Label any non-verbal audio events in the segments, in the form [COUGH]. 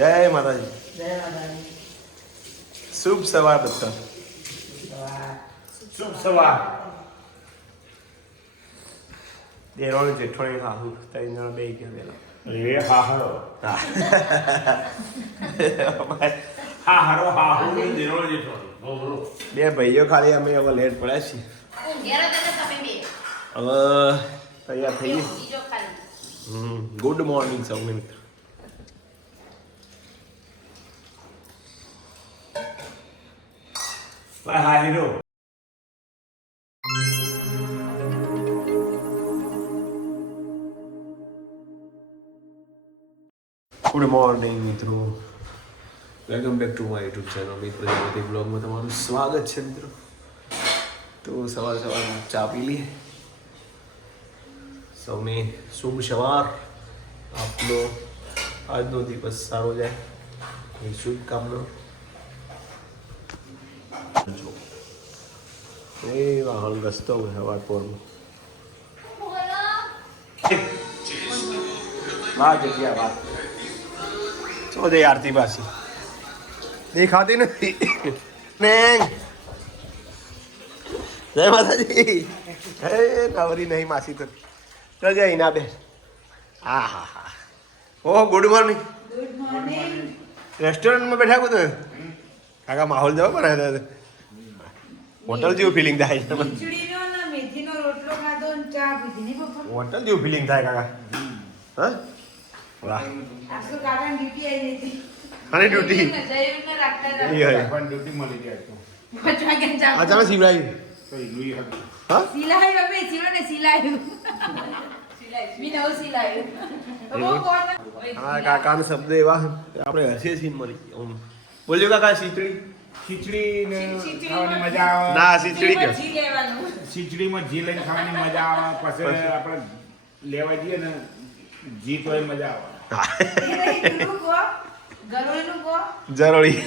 જય માતાજી. જય માતાજી. શુભ સવાર બધા શુભ સવાર. દેરોણ જેઠોણી હાહુ ત્રણ જણા બે ગયા પેલા એ હા હરો. હા હરો હા હું ને દેરોળ જેઠો બોલો બે ભાઈઓ ખાલી અમે હવે લેટ પડ્યા છીએ. હવે તૈયાર થઈ ગુડ મોર્નિંગ સૌ મિત્ર. હા હીરો ગુડ મોર્નિંગ મિત્રો welcome back to my YouTube channel Mit Prajapati બ્લોગમાં તમારું સ્વાગત છે, મિત્રો. તો સવાર સવાર ચા પી લઈએ. સૌને શુભ સવાર. આપનો આજનો દિવસ સારો જાય. એ શુભકામના. એ વાહન રસ્તો હોય સવાર પોરમાં વાહ જગ્યા આરતી પાછી દેખાતી નથી ને જય માતાજી. હે નવરી નહીં માસી તો તો જય ના બેન હા હા હા ઓહ ગુડ મોર્નિંગ રેસ્ટોરન્ટમાં બેઠા કું કાકા માહોલ જવા પર હોટલ જેવું ફિલિંગ થાય. છે ખીચડીનો ને મેથીનો રોટલો ખાધો ને ચા પીધી. નહીં પપ્પા? હોટલ જેવું ફિલિંગ થાય કાકા. હા? વાહ. અને ડ્યુટી અચાનક હતી હા? સિલાયું અમે સિલો ને સિલાયું કાકાનો શબ્દ એવા. આપણે હસીએ છીએ મળી મરી. બોલજો કાકા શીતળી? ખીચડી ને ખીચડીમાં- ખાવાની મજા આવે. ના શીતળી કે. જી લેવાનું. ખીચડીમાં ઘી લઈને ખાવાની મજા આવે પછી પછી? આપણે લેવા જઈએ ને ઘી તો મજા આવે. જરૂરી.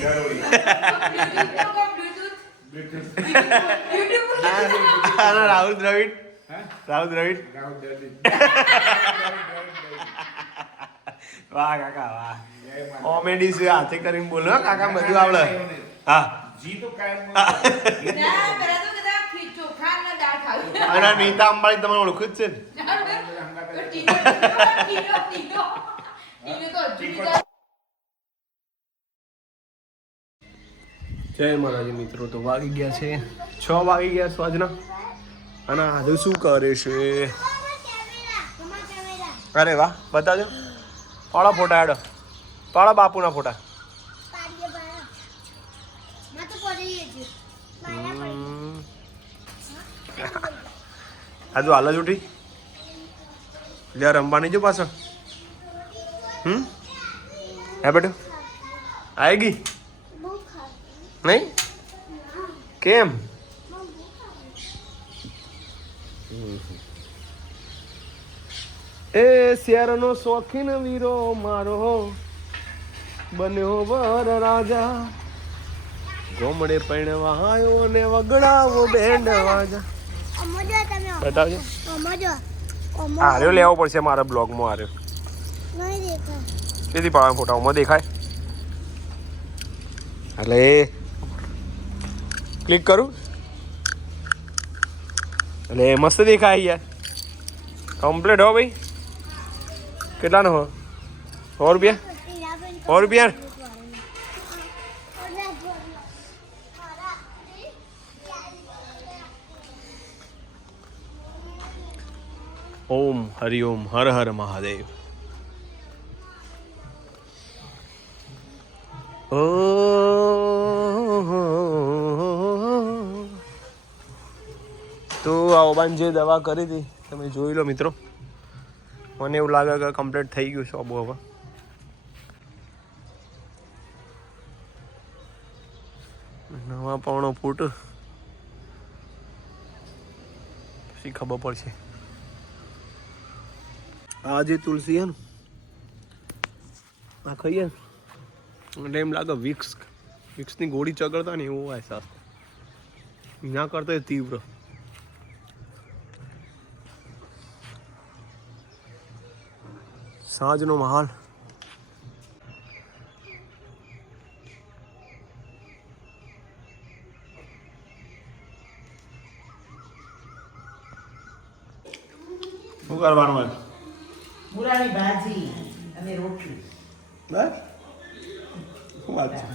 રાહુલ દ્રવિડ. હા? રાહુલ દ્રવિડ. રાવ વાહ કાકા વાહ. કોમેડી છે હાથે કરીને બોલો કાકા બધું આવડે. હા. ઘી તો કાયમ ના, પહેલા તો બધા ચોખા ને દાળ ખાવી. અને નીતા અંબાણી તમને ઓળખું જ છે ને? જય માતાજી મિત્રો તો વાગી ગયા છે. છ વાગી ગયા સાંજના અને આજે શું કરે છે? અરે વાહ બતાજો પાડો ફોટા એડો પાડો બાપુના ફોટા. આજુ હાલ જ ઉઠી લે, રમવાની જો પાછળ. હમ? હે બેટું? આવી ગઈ? નહીં? કેમ? એ શેરનો શોખીન વીરો મારો બન્યો વર રાજા. ગોમડે પૈણવા આવ્યો ને વગડાવો બેન્ડ વાજા. બતાવજો. આ રહ્યો લેવો પડશે મારા બ્લોગમાં આ રહ્યો કેથી પાડવા ફોટાઓમાં દેખાય. એટલે ક્લિક કરું. એટલે મસ્ત દેખાય યાર. કમ્પ્લીટ હો ભાઈ. કેટલાનો હો? સો રૂપિયા? સો રૂપિયા? ઓમ હરિ ઓમ હર હર મહાદેવ. ઓ તો આવબાન જે દવા કરી હતી, તમે જોઈ લો મિત્રો. મને એવું લાગે કે કમ્પ્લીટ થઈ ગયું છે અબો હવે. નવા પાવણો ફૂટ. પછી ખબર પડશે. આ જે તુલસી છે ને આ ખાઈએ. એટલે એમ લાગે વિક્સ, વિક્સની ગોળી ચગડતા ને એવો અહેસાસ ના કરતા તીવ્ર. સાંજનો માહોલ કરવાનું હોય મૂળાની ભાજી અને રોટલી બસ શું વાત છે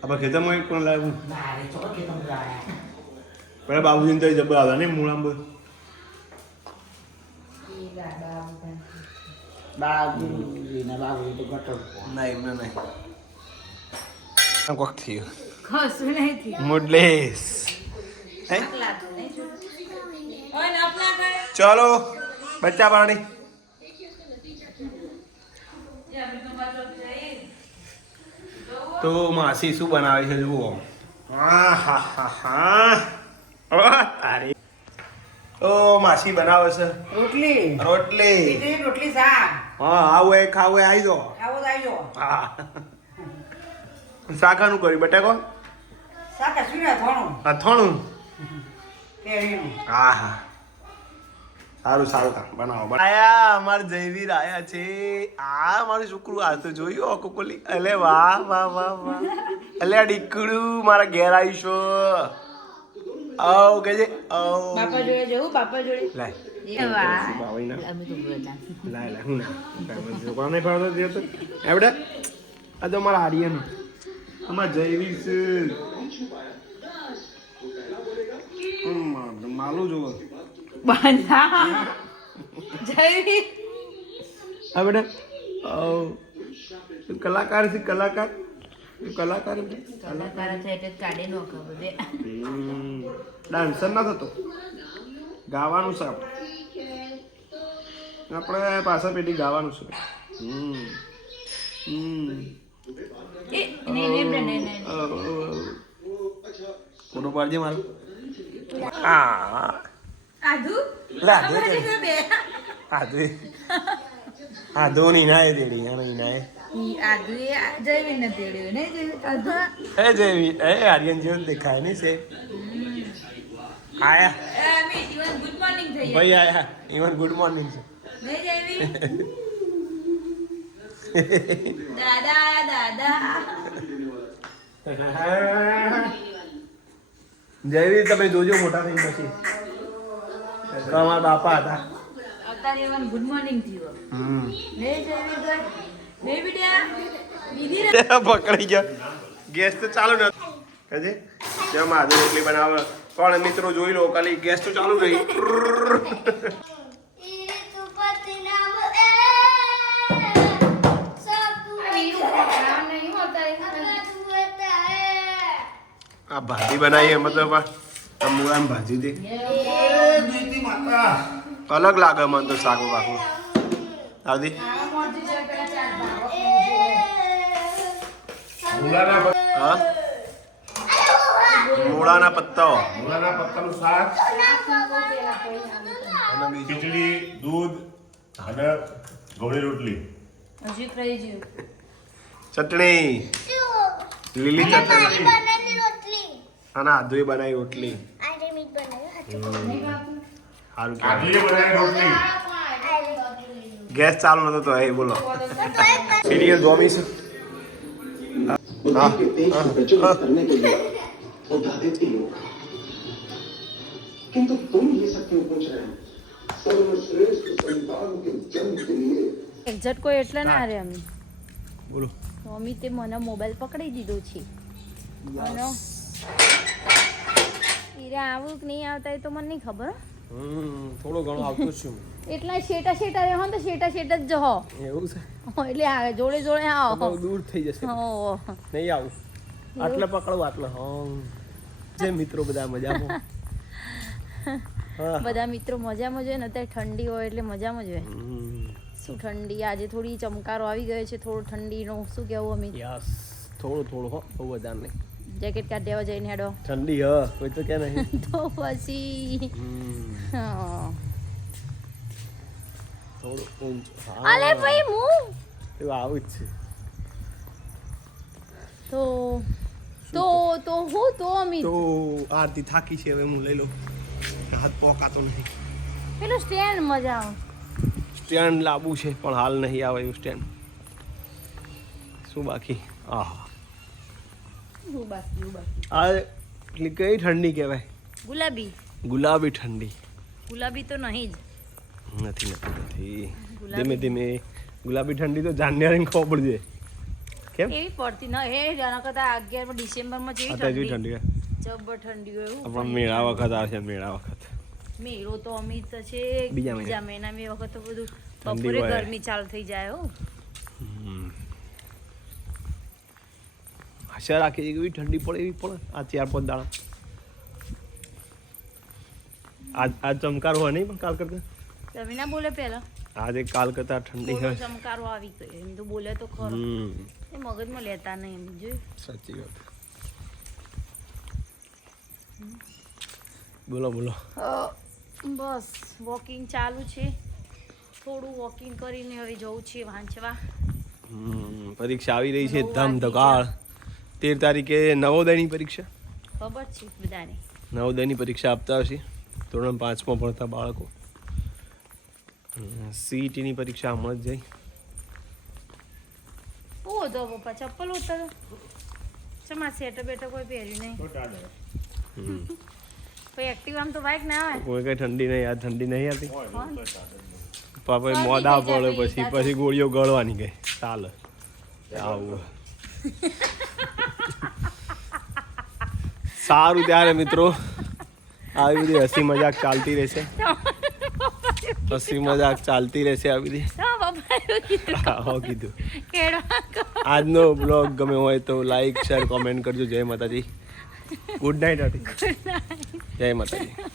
આપણે ખેતરમાં કોણ લાવ્યું પેલા બાબુજીને તો જબર હતા નહીં અપલા કરે. ચલો બચ્ચા પાણી. તો બાજુ જઈએ. તો માસી શું બનાવે છે જુઓ. હા હા હા હા તારી. ઓ માસી બનાવે છે. રોટલી. રોટલી. રોટલી શાક. હા આવું એ ખાવું એ આવી જાઓ આવો દાજો હા. શાકાનું કર્યું બટાકો? શાક શું ને થોડું અથાણું? હા હા સારું સારું કામ બનાવો આયા અમાર જયવીર આયા છે. આ મારું છોકરું આ તો જોયું અકોકોલી અલે વાહ વાહ વાહ વાહ. અલે આ દીકડું મારા ઘેર આવીશો. છો આવ કે છે આવ. બાપા જોડે જવું બાપા જોડે? લાય. હું ના. છોકરાને ફાવતો દે તો એવડે આ તો મારા આર્યન. અમાર જયવીર છે. માલું જોવો. બાંધા. જયવીર. હા બેટા. કલાકાર છે કલાકાર. કલાકાર છે. કલાકાર છે એટલે જ નો ખબર. ડાન્સર ના થતો. ગાવાનું છે આપણે. આપણે પાછા પેટી ગાવાનું છે. હમ. હમ. ફોટો પાડજે મારો. હા. આધુ? લા, આપણે દે, દે. જે બે. આધુ આધુ ની નાય દેડી હા ની નાય આધુ એ આ જયવીરને તેડ્યું ને આધુ? એ જેવી એ આર્યન જેવું દેખાય નહીં છે આયા એ, અમે even good morning થઈ ભાઈ આયા ઈવન ગુડ મોર્નિંગ છે? [LAUGHS] દાદા દાદા જયવીર તમે જોજો મોટા થઈ પછી અમારા બાપા હતા અત્યારે થયું હમ નહીં જયવીર ભાઈ? નહીં બેટા? દીદી રે. [LAUGHS] પકડી ગયો ગેસ તો ચાલુ ન કજે જેમ આદુ રોટલી બનાવે પણ મિત્રો જોઈ લો ખાલી ગેસ તો ચાલુ રહી આ ભાજી બનાવી એ મતલબ આ આ મૂળાની ભાજી દે અલગ લાગે મને તો શાક વાકું મૂળાના હા? મૂળાના પત્તાઓ. મૂળાના પત્તાનું શાક. અને ખીચડી દૂધ અને ગોળી રોટલી. ચટણી. લીલી ચટણી. અને આદુએ બનાવી રોટલી સારું કહેવાય આજે બનાવી રોટલી ગેસ ચાલુ નતો તો એ બોલો સિરિયલ જોમી છે बुद्धि के तेज को प्रज्वलित करने के लिए उठा देती हो किंतु तुम ये सब क्यों पूछ रहे हो सर्वश्रेष्ठ संतान के जन्म के लिए એક ઝટકો એટલે ના રે અમે બોલો મમ્મી તે મને મોબાઈલ પકડી દીધો છે અને આવું કે નહીં આવતા એ તો મને નહીં ખબર હમ થોડો ઘણો આવતો છું એટલા શેટા શેટા રહે તો શેટા શેટા જ જહો એવું છે? એટલે આવે જોડે જોડે આવો. દૂર થઈ જશે. હો નહીં આવું. આટલે પકડો આટલે. હો જે મિત્રો બધા મજામાં. બધા મિત્રો મજામાં જોઈએ ને અત્યારે ઠંડી હોય એટલે મજામાં જોઈએ શું ઠંડી? આજે થોડી ચમકારો આવી ગયો છે થોડો ઠંડીનો. શું કહેવું અમે યસ થોડો થોડો હો. બહુ વધારે નહીં. જેકેટ કાઢી દેવા જઈને હેડો. ઠંડી હ કોઈ તો કે નહીં. [LAUGHS] તો પછી. થોડું અલે ભાઈ હું એવું આવું જ છે. તો તો તો હું તો અમિત. તો આરતી થાકી છે હવે હું લઈ લઉં. હાથ પોકાતો નહીં. પેલો સ્ટેન્ડ મજા આવે. સ્ટેન્ડ લાબુ છે પણ હાલ નહીં આવે એવું સ્ટેન્ડ. શું બાકી? આહ. આ કઈ ઠંડી કહેવાય ગુલાબી ગુલાબી ઠંડી ગુલાબી તો નહીં જ નથી નથી નથી. ધીમે ધીમે ગુલાબી ઠંડી તો જાન્યુઆરી ખબર પડશે કેમ એવી પડતી ના હે જેના કરતા અગિયાર ડિસેમ્બરમાં જેવી ઠંડી જબર ઠંડી હોય એવું આપણા મેળા વખત આવશે મેળા વખત મેરો તો અમિત છે બીજા મહિના. એ વખત તો બધું બપોરે ગરમી ચાલુ થઈ જાય હો હમ. આશા રાખી એવી ઠંડી પડે એવી પડે. આ ચાર પાંચ દાડા. આજ આજ ચમકારો હોય નહીં પણ કાલ કરતા? તમે ના બોલે પહેલા. આજે કાલ કરતા ઠંડી હોય. ચમકારો આવી ગયો. એમ તો બોલે તો ખરો. એ મગજમાં લેતા નહીં એમ જો સાચી વાત. બોલો બોલો. બસ વોકિંગ ચાલુ છે. થોડું વોકિંગ કરીને હવે જવું છે વાંચવા. પરીક્ષા આવી રહી છે ધમ ધકાળ તેર તારીખે નવોદયની પરીક્ષા? ખબર છે બધાને. નવોદયની પરીક્ષા આપતા હશે. ધોરણ પાંચમાં ભણતા બાળકો. સીઈટીની પરીક્ષા હમણાં જ જઈ ઓ તો પપ્પા ચપ્પલ ઉતર ચમા સેટર બેટર કોઈ પહેર્યું નહીં. કોઈ એક્ટિવામાં તો બાઇક ના આવે? કોઈ કઈ ઠંડી નહીં આ ઠંડી નહીં હતી કોણ? પાપા મોડા પડે પછી પછી પછી. ગોળીઓ ગળવાની ગઈ ચાલે. આવું. સારું ત્યારે મિત્રો. આવી બધી હસી મજાક ચાલતી રહેશે. હસી મજાક ચાલતી રહેશે આવી બધી. હા કીધું. આજનો બ્લોગ ગમે હોય તો લાઈક શેર કોમેન્ટ કરજો. જય માતાજી. ગુડ નાઇટ જય માતાજી.